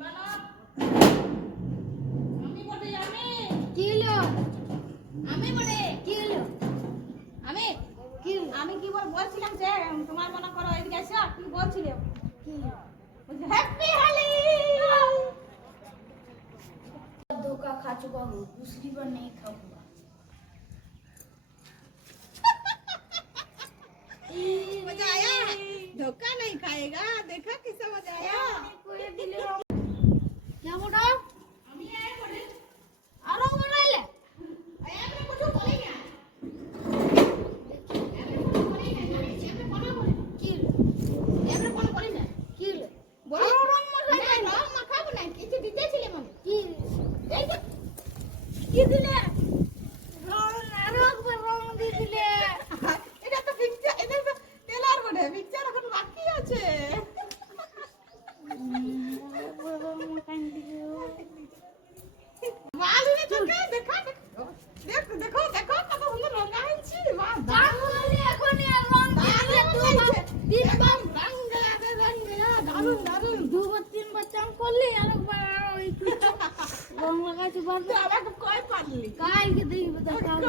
আমি বটে আমি কি হলো? আমি বটে কি হলো? আমি কি আমি কি বলছিলাম যে তোমার মনে করো এদিকে এসো কি বলছিলে কি হলো? হ্যাপি হোলি धोखा खा चुका हूँ, दूसरी बार नहीं खाऊंगा। मजा आया धोखा नहीं खाएगा देखा कितना मजा आया क्या बोला? আমি এই বটে आरो बनाइले। এমনি কিছু বলি না की এমনি কোন বলি না की বলি রং মাখাবো না কিছু দিতে ছিলে মানে की এই যে की दिले? रंग दी दिले। এটা তো পিকচার এটা তো টেলার বটে পিকচার এখন বাকি আছে মালুনে তোকে দেখা দেখো দেখো দেখো কত সুন্দর রং আনছি বাহ बाहुबली এখন আর রং দিলে একদম রং গয়া দারুন দারুন দুবার তিনবার চান করলি আরেকবার ওই রং লাগাইছে বাদ আমাকে কয় পারলি কালকে দেখবি তো কাল